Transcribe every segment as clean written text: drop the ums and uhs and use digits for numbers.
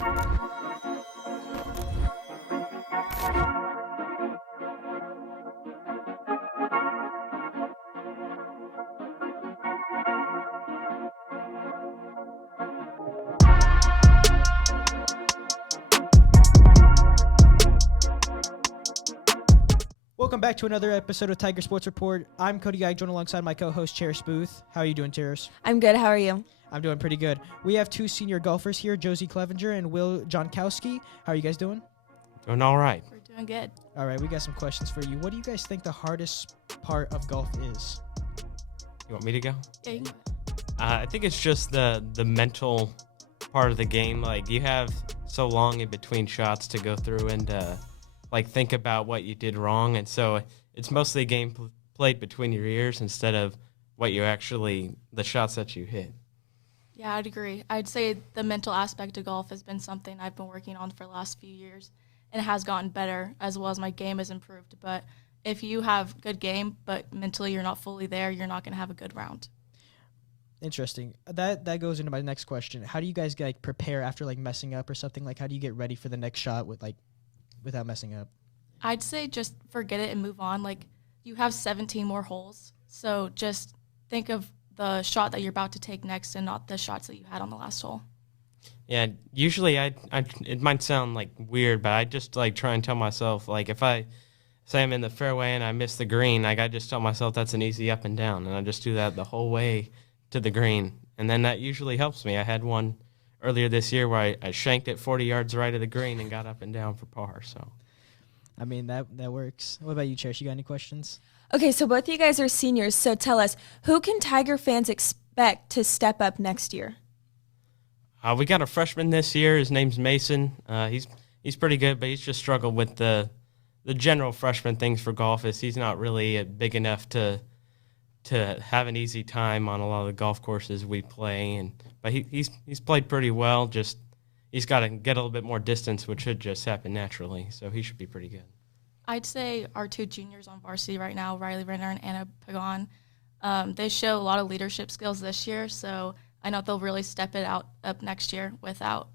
Welcome back to another episode of Tiger Sports Report. I'm Cody, joined alongside my co-host Cherish Booth. How are you doing, Cherish? I'm good. How are you? I'm doing pretty good. We have two senior golfers here, Josie Clevenger and Will Jonkowski. How are you guys doing? Doing all right. We're doing good. All right, we got some questions for you. What do you guys think the hardest part of golf is? You want me to go? Yeah, you can. I think it's just the mental part of the game. Like, you have so long in between shots to go through and think about what you did wrong, and so it's mostly a game played between your ears instead of the shots that you hit. Yeah, I'd agree. I'd say the mental aspect of golf has been something I've been working on for the last few years, and it has gotten better as well as my game has improved. But if you have good game, but mentally you're not fully there, you're not going to have a good round. Interesting. That goes into my next question. How do you guys prepare after messing up or something? How do you get ready for the next shot without messing up? I'd say just forget it and move on. You have 17 more holes, so just think of the shot that you're about to take next and not the shots that you had on the last hole. Yeah, usually it might sound weird, but I just try and tell myself, if I say I'm in the fairway and I miss the green, I just tell myself that's an easy up and down, and I just do that the whole way to the green, and then that usually helps me. I had one earlier this year where I shanked it 40 yards right of the green and got up and down for par. So, I mean, that works. What about you, Cherish? You got any questions? Okay, so both of you guys are seniors, so tell us, who can Tiger fans expect to step up next year? We got a freshman this year. His name's Mason. He's pretty good, but he's just struggled with the general freshman things for golf. He's not really big enough to have an easy time on a lot of the golf courses we play, but he's played pretty well. Just he's got to get a little bit more distance, which should just happen naturally. So he should be pretty good. I'd say our two juniors on varsity right now, Riley Renner and Anna Pagan, they show a lot of leadership skills this year, so I know they'll really step it up next year without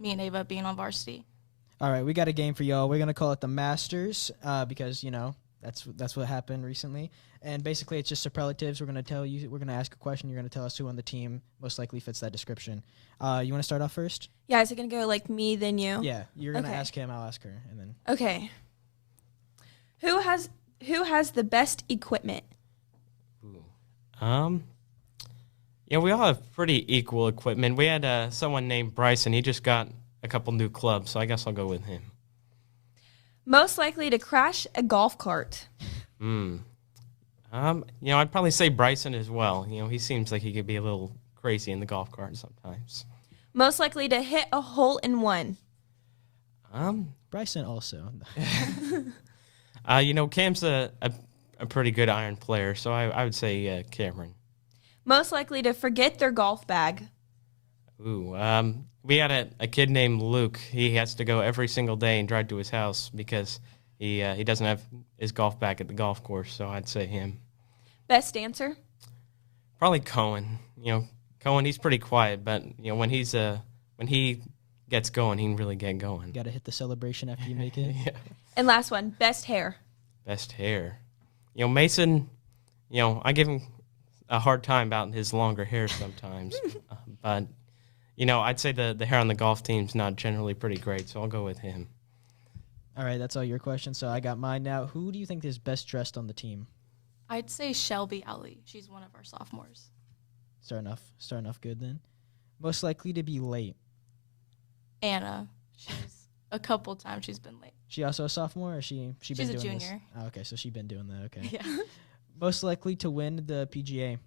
me and Ava being on varsity. All right, we got a game for y'all. We're going to call it the Masters because, that's what happened recently. And basically it's just superlatives. We're going to ask a question. You're going to tell us who on the team most likely fits that description. You want to start off first? Yeah, is it going to go me, then you? Yeah, you're going to Okay. ask him, I'll ask her, and then. Okay. Who has the best equipment? Ooh. We all have pretty equal equipment. We had someone named Bryson. He just got a couple new clubs, so I guess I'll go with him. Most likely to crash a golf cart? I'd probably say Bryson as well. He seems like he could be a little crazy in the golf cart sometimes. Most likely to hit a hole in one? Bryson also. Cam's a pretty good iron player, so I would say Cameron. Most likely to forget their golf bag? Ooh, we had a kid named Luke. He has to go every single day and drive to his house because he doesn't have his golf bag at the golf course, so I'd say him. Best answer? Probably Cohen. Cohen, he's pretty quiet, but when he gets going, he can really get going. Got to hit the celebration after you make it. Yeah. And last one, best hair? Best hair. Mason, I give him a hard time about his longer hair sometimes. But, I'd say the hair on the golf team's not generally pretty great, so I'll go with him. All right, that's all your questions, so I got mine now. Who do you think is best dressed on the team? I'd say Shelby Ali. She's one of our sophomores. Start enough good then. Most likely to be late? Anna. She's a couple times she's been late. She also a sophomore, or she's been doing a this? junior. Oh, okay, so she's been doing that, okay. Yeah. Most likely to win the PGA?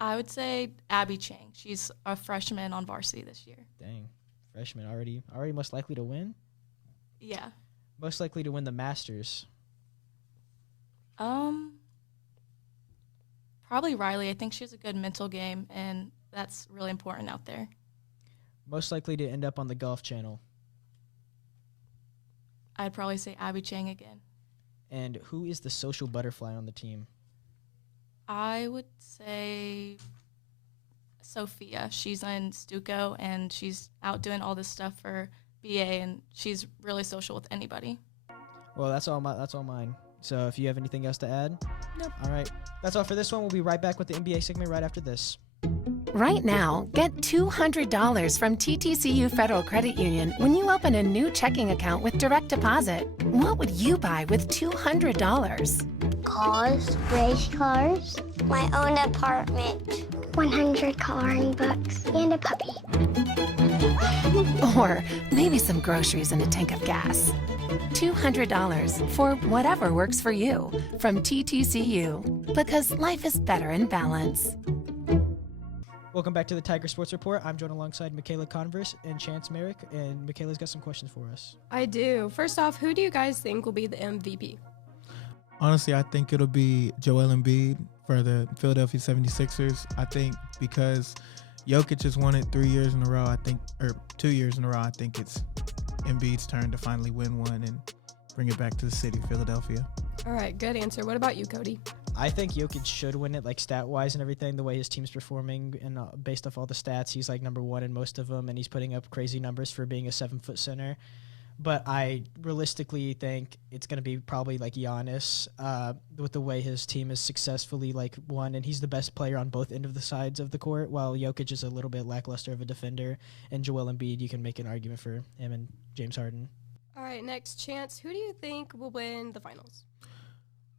I would say Abby Chang. She's a freshman on varsity this year. Dang, freshman already most likely to win? Yeah. Most likely to win the Masters? Probably Riley. I think she has a good mental game, and that's really important out there. Most likely to end up on the Golf Channel? I'd probably say Abby Chang again. And who is the social butterfly on the team? I would say Sophia. She's in Stuco, and she's out doing all this stuff for BA, and she's really social with anybody. Well, that's all mine. So if you have anything else to add? Nope. All right. That's all for this one. We'll be right back with the NBA segment right after this. Right now, get $200 from TTCU Federal Credit Union when you open a new checking account with direct deposit. What would you buy with $200? Cars, race cars, my own apartment, 100 coloring books, and a puppy. Or maybe some groceries and a tank of gas. $200 for whatever works for you from TTCU, because life is better in balance. Welcome back to the Tiger Sports Report. I'm joined alongside Michaela Converse and Chance Merrick, and Michaela's got some questions for us. I do. First off, who do you guys think will be the MVP? Honestly, I think it'll be Joel Embiid for the Philadelphia 76ers. I think because Jokic has won it 3 years in a row, or 2 years in a row, I think it's Embiid's turn to finally win one and bring it back to the city, Philadelphia. All right, good answer. What about you, Cody? I think Jokic should win it, like stat-wise and everything, the way his team's performing, and based off all the stats, he's like number one in most of them, and he's putting up crazy numbers for being a 7-foot center. But I realistically think it's going to be probably like Giannis with the way his team has successfully like won, and he's the best player on both end of the sides of the court, while Jokic is a little bit lackluster of a defender, and Joel Embiid, you can make an argument for him and James Harden. All right, next, Chance. Who do you think will win the finals?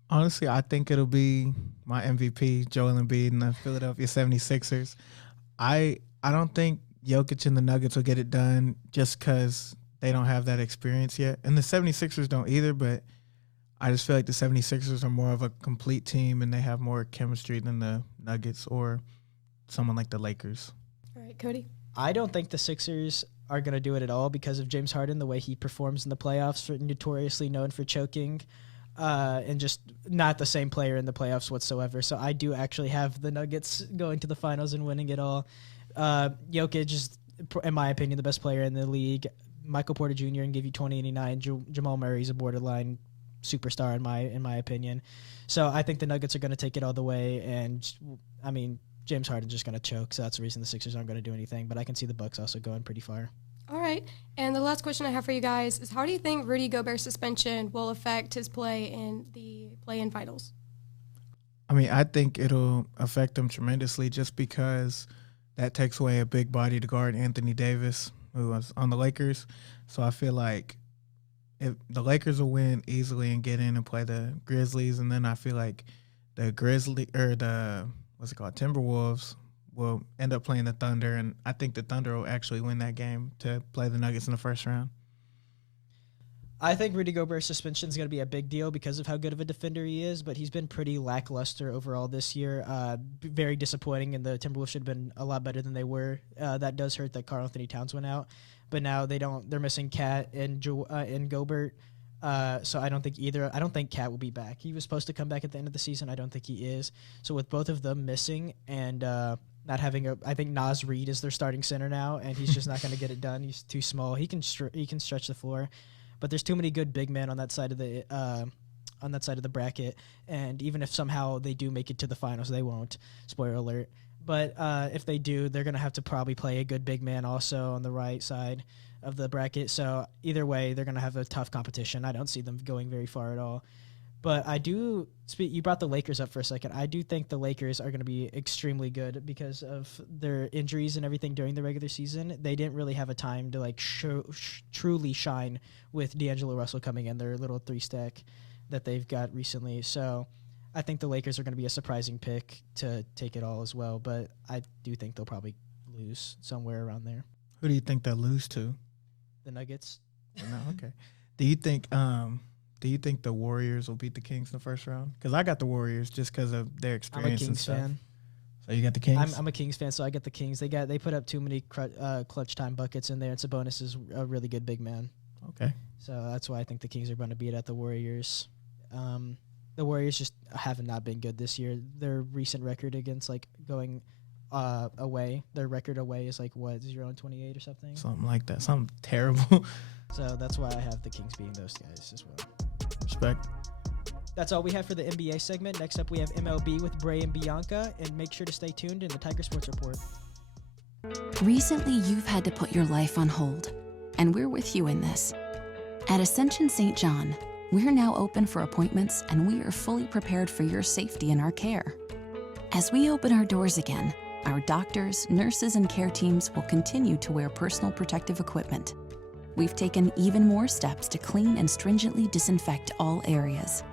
Honestly, I think it'll be my MVP, Joel Embiid, and the Philadelphia 76ers. I don't think Jokic and the Nuggets will get it done just because they don't have that experience yet. And the 76ers don't either, but I just feel like the 76ers are more of a complete team, and they have more chemistry than the Nuggets or someone like the Lakers. All right, Cody. I don't think the Sixers are going to do it at all because of James Harden, the way he performs in the playoffs, notoriously known for choking. And just not the same player in the playoffs whatsoever. So I do actually have the Nuggets going to the finals and winning it all. Jokic is, in my opinion, the best player in the league. Michael Porter Jr. can give you 20-89. Jamal Murray's a borderline superstar in my opinion. So I think the Nuggets are going to take it all the way. And, I mean, James Harden's just going to choke. So that's the reason the Sixers aren't going to do anything. But I can see the Bucks also going pretty far. All right, and the last question I have for you guys is, how do you think Rudy Gobert's suspension will affect his play in the play-in finals? I mean, I think it'll affect him tremendously just because that takes away a big body to guard Anthony Davis, who was on the Lakers. So I feel like if the Lakers will win easily and get in and play the Grizzlies, and then I feel like the Timberwolves will end up playing the Thunder, and I think the Thunder will actually win that game to play the Nuggets in the first round. I think Rudy Gobert's suspension is going to be a big deal because of how good of a defender he is, but he's been pretty lackluster overall this year. Very disappointing, and the Timberwolves should have been a lot better than they were. That does hurt that Karl-Anthony Towns went out, but now they don't. They're missing Cat and Gobert. So I don't think Cat will be back. He was supposed to come back at the end of the season. I don't think he is. So with both of them missing and not having I think Naz Reid is their starting center now, and he's just not going to get it done. He's too small. He can stretch the floor, but there's too many good big men on that side of the bracket. And even if somehow they do make it to the finals, they won't. Spoiler alert. But if they do, they're going to have to probably play a good big man also on the right side of the bracket. So either way, they're going to have a tough competition. I don't see them going very far at all. But I do you brought the Lakers up for a second. I do think the Lakers are going to be extremely good because of their injuries and everything during the regular season. They didn't really have a time to like truly shine with D'Angelo Russell coming in, their little 3-stack that they've got recently. So I think the Lakers are going to be a surprising pick to take it all as well. But I do think they'll probably lose somewhere around there. Who do you think they'll lose to? The Nuggets. No, okay. Do you think the Warriors will beat the Kings in the first round? Because I got the Warriors just because of their experience. I'm a Kings fan. So you got the Kings? I'm a Kings fan, so I get the Kings. They put up too many clutch time buckets in there, and Sabonis is a really good big man. Okay. So that's why I think the Kings are going to beat out the Warriors. The Warriors just have not been good this year. Their recent record against like going away, their record away is like 0-28 or something. Something like that. Something terrible. So that's why I have the Kings beating those guys as well. Respect. That's all we have for the NBA segment. Next up, we have MLB with Bray and Bianca, and make sure to stay tuned in the Tiger Sports Report. Recently, you've had to put your life on hold, and we're with you in this. At Ascension St. John, we're now open for appointments, and we are fully prepared for your safety in our care. As we open our doors again, our doctors, nurses, and care teams will continue to wear personal protective equipment. We've taken even more steps to clean and stringently disinfect all areas.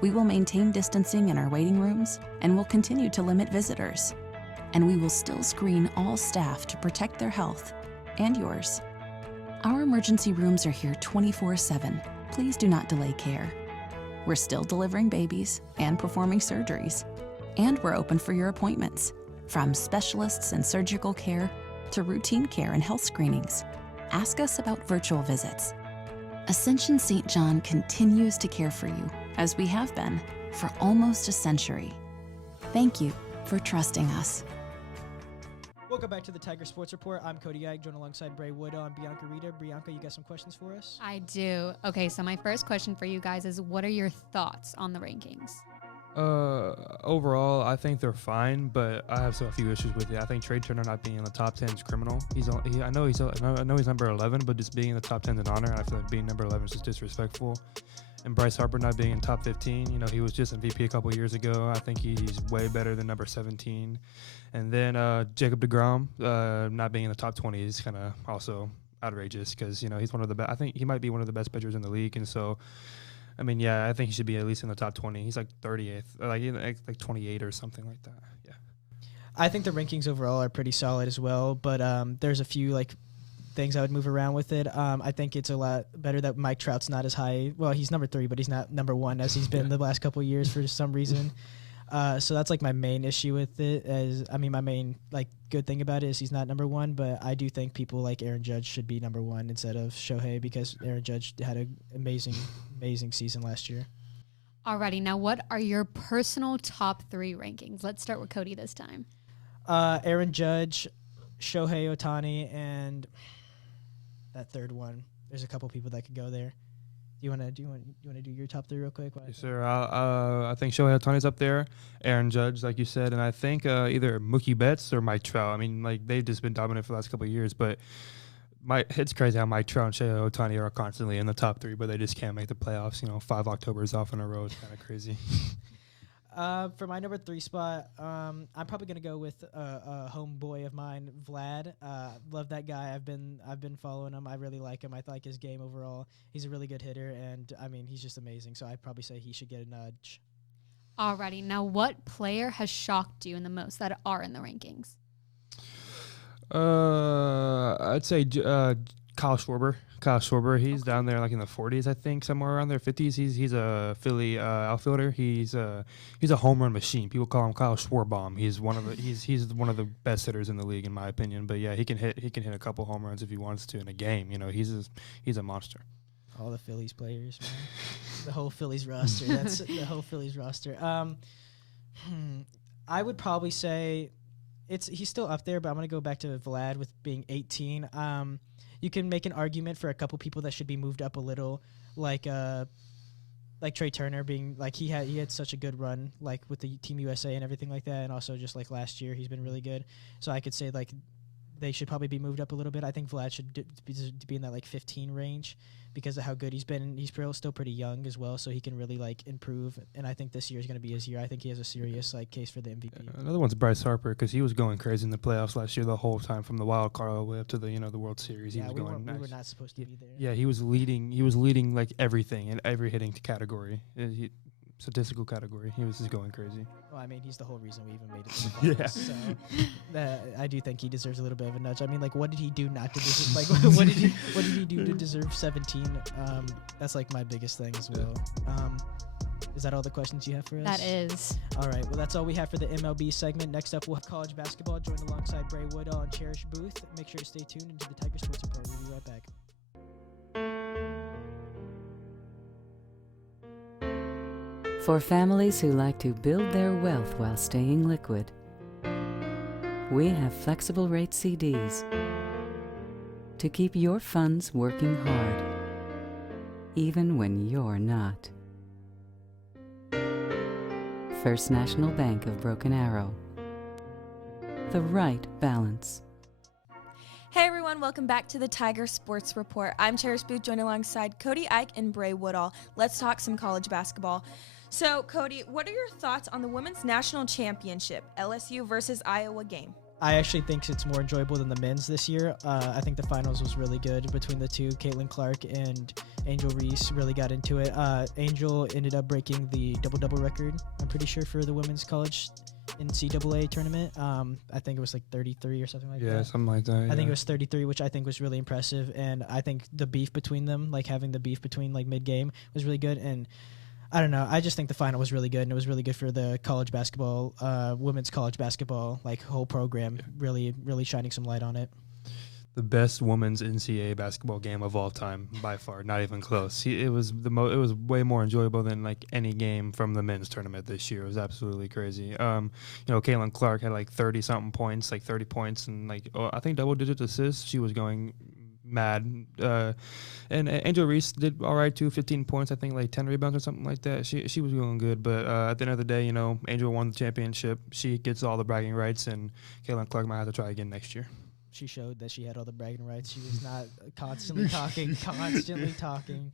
We will maintain distancing in our waiting rooms, and will continue to limit visitors. And we will still screen all staff to protect their health and yours. Our emergency rooms are here 24/7. Please do not delay care. We're still delivering babies and performing surgeries. And we're open for your appointments, from specialists and surgical care to routine care and health screenings. Ask us about virtual visits. Ascension St. John continues to care for you, as we have been for almost a century. Thank you for trusting us. Welcome back to the Tiger Sports Report. I'm Cody Eich, joined alongside Bray Wood and Bianca Rita. Bianca, you got some questions for us? I do. Okay, so my first question for you guys is, what are your thoughts on the rankings? Overall, I think they're fine, but I have a few issues with it. I think Trey Turner not being in the top 10 is criminal. I know he's number 11, but just being in the top 10 is an honor. I feel like being number 11 is just disrespectful. And Bryce Harper not being in top 15, he was just MVP a couple years ago. I think he's way better than number 17. And then Jacob deGrom not being in the top 20 is kind of also outrageous because he's one of the best. I think he might be one of the best pitchers in the league, and so. I mean, yeah, I think he should be at least in the top 20. He's like 38th, like 28 or something like that. Yeah. I think the rankings overall are pretty solid as well, but there's a few things I would move around with it. I think it's a lot better that Mike Trout's not as high. Well, he's number 3, but he's not number 1 as he's been the last couple of years for some reason. So that's my main issue with it. My main good thing about it is he's not number 1, but I do think people like Aaron Judge should be number 1 instead of Shohei because Aaron Judge had an amazing season last year. Alrighty, now what are your personal top 3 rankings? Let's start with Cody this time. Aaron Judge, Shohei Ohtani, and that third one. There's a couple people that could go there. You want to do your top 3 real quick? Yes, sir. I think Shohei Ohtani's up there, Aaron Judge, like you said, and I think either Mookie Betts or Mike Trout. I mean, they've just been dominant for the last couple of years, but it's crazy how Mike Trout and Shohei Ohtani are constantly in the top 3, but they just can't make the playoffs. 5 Octobers off in a row is kind of crazy. For my number 3 spot, I'm probably gonna go with a homeboy of mine, Vlad. Love that guy. I've been following him. I really like him. I like his game overall. He's a really good hitter, and he's just amazing. So I'd probably say he should get a nudge. Alrighty, now what player has shocked you in the most that are in the rankings? I'd say Kyle Schwarber. He's down there in the 40s, I think, somewhere around there, 50s. He's a Philly outfielder. He's a home run machine. People call him Kyle Schwarbaum. He's one of the best hitters in the league, in my opinion. But yeah, he can hit a couple home runs if he wants to in a game. He's a monster. All the Phillies players, man. The whole Phillies roster. That's the whole Phillies roster. I would probably say he's still up there, but I'm gonna go back to Vlad with being 18. You can make an argument for a couple people that should be moved up a little, like Trey Turner being he had such a good run with the Team USA and everything like that, and also just last year he's been really good. So I could say they should probably be moved up a little bit. I think Vlad should be in that 15 range because of how good he's been. And he's still pretty young as well, so he can really improve. And I think this year is going to be his year. I think he has a serious case for the MVP. Another one's Bryce Harper because he was going crazy in the playoffs last year the whole time from the wild card all the way up to the the World Series. Yeah, we were not supposed to be there. Yeah, he was leading everything in every hitting category. Statistical category. He was just going crazy. Well, he's the whole reason we even made it to the finals. Yeah. So I do think he deserves a little bit of a nudge. What did he do not to deserve? What did he do to deserve 17? That's my biggest thing as well. Is that all the questions you have for us? That is. All right. Well, that's all we have for the MLB segment. Next up, we'll have college basketball, joined alongside Bray Woodall and Cherish booth. Make sure to stay tuned into the Tiger Sports Report. We'll be right back. For families who like to build their wealth while staying liquid, we have flexible rate CDs to keep your funds working hard, even when you're not. First National Bank of Broken Arrow. The right balance. Hey everyone, welcome back to the Tiger Sports Report. I'm Cherish Booth, joined alongside Cody, Eich, and Bray Woodall. Let's talk some college basketball. So, Cody, what are your thoughts on the Women's National Championship, LSU versus Iowa game? I actually think it's more enjoyable than the men's this year. I think the finals was really good between the two. Caitlin Clark and Angel Reese really got into it. Angel ended up breaking the double-double record, I'm pretty sure, for the women's college NCAA tournament. I think it was like 33 or something like that. Yeah, something like that. I think it was 33, which I think was really impressive. And I think the beef between them, like having the beef between like mid-game, was really good. And I don't know. I just think the final was really good, and it was really good for the college basketball, women's college basketball, like whole program. Really, really shining some light on it. The best women's NCAA basketball game of all time, by far, not even close. It was it was way more enjoyable than like any game from the men's tournament this year. It was absolutely crazy. Caitlin Clark had like 30-something points, like 30 points, and like I think double-digit assists. She was going mad. And Angel Reese did all right too, 15 points, I think like 10 rebounds or something like that. She was going good, but at the end of the day, Angel won the championship. She gets all the bragging rights, and Caitlin Clark might have to try again next year. She showed that she had all the bragging rights. She was not constantly talking.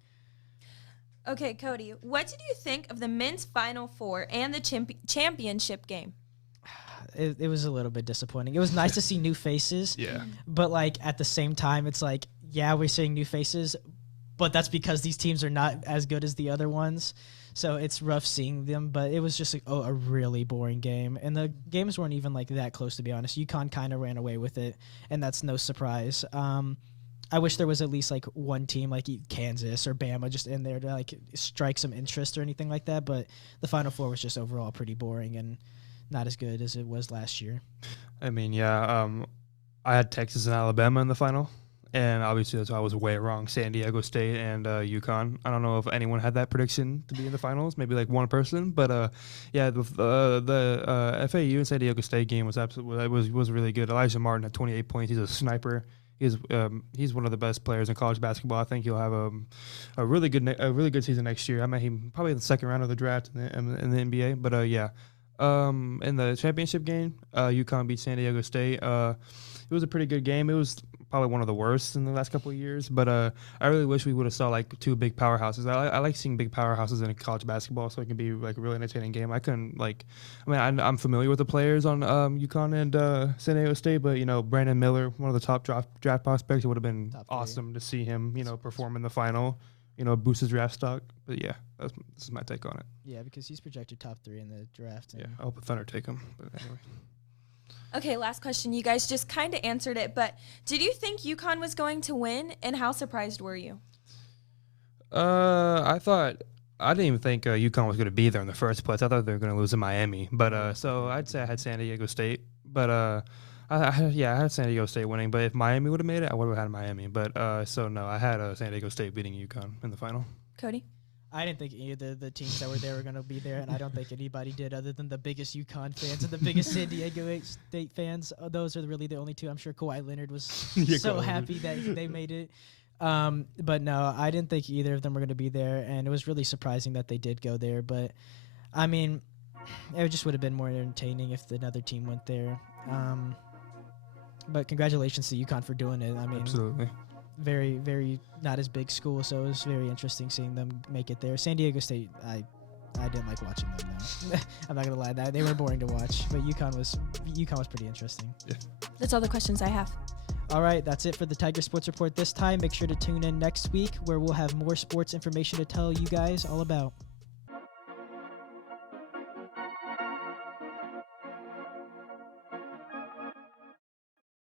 Okay, Cody, what did you think of the men's Final Four and the championship game? It was a little bit disappointing. It was nice to see new faces. Yeah. But, like, at the same time, it's like, yeah, we're seeing new faces, but that's because these teams are not as good as the other ones. So it's rough seeing them, but it was just a really boring game. And the games weren't even, like, that close, to be honest. UConn kind of ran away with it, and that's no surprise. I wish there was at least, like, one team, like Kansas or Bama, just in there to, like, strike some interest or anything like that. But the Final Four was just overall pretty boring and not as good as it was last year. I mean, yeah, I had Texas and Alabama in the final, and obviously that's why I was way wrong. San Diego State and UConn. I don't know if anyone had that prediction to be in the finals, maybe like one person, but the FAU and San Diego State game was absolutely was really good. Elijah Martin had 28 points. He's a sniper. He's one of the best players in college basketball. I think he'll have a really good season next year. I met him probably in the second round of the draft in the NBA, but yeah. In the championship game, UConn beat San Diego State. It was a pretty good game. It was probably one of the worst in the last couple of years, but I really wish we would have saw like two big powerhouses. I like seeing big powerhouses in college basketball, so it can be like a really entertaining game. I'm familiar with the players on UConn and San Diego State, but Brandon Miller, one of the top draft prospects, it would have been awesome to see him perform in the final. Boost his draft stock. But yeah, this is my take on it. Yeah, because he's projected top 3 in the draft. Yeah, I hope the Thunder take him. But anyway. Okay, last question. You guys just kind of answered it, but did you think UConn was going to win, and how surprised were you? I didn't even think UConn was going to be there in the first place. I thought they were going to lose to Miami. But so I'd say I had San Diego State. But I had San Diego State winning. But if Miami would have made it, I would have had Miami. But so no, I had San Diego State beating UConn in the final. Cody? I didn't think any of the teams that were there were going to be there, and I don't think anybody did other than the biggest UConn fans and the biggest San Diego State fans. Those are really the only two. I'm sure Kawhi Leonard was so happy that they made it. But no, I didn't think either of them were going to be there, and it was really surprising that they did go there. But, I mean, it just would have been more entertaining if another team went there. But congratulations to UConn for doing it. I mean, absolutely. Very, very not as big school, so it was very interesting seeing them make it there. San Diego State, I didn't like watching them, though. I'm not going to lie. They were boring to watch, but UConn was pretty interesting. Yeah. That's all the questions I have. All right, that's it for the Tiger Sports Report this time. Make sure to tune in next week where we'll have more sports information to tell you guys all about.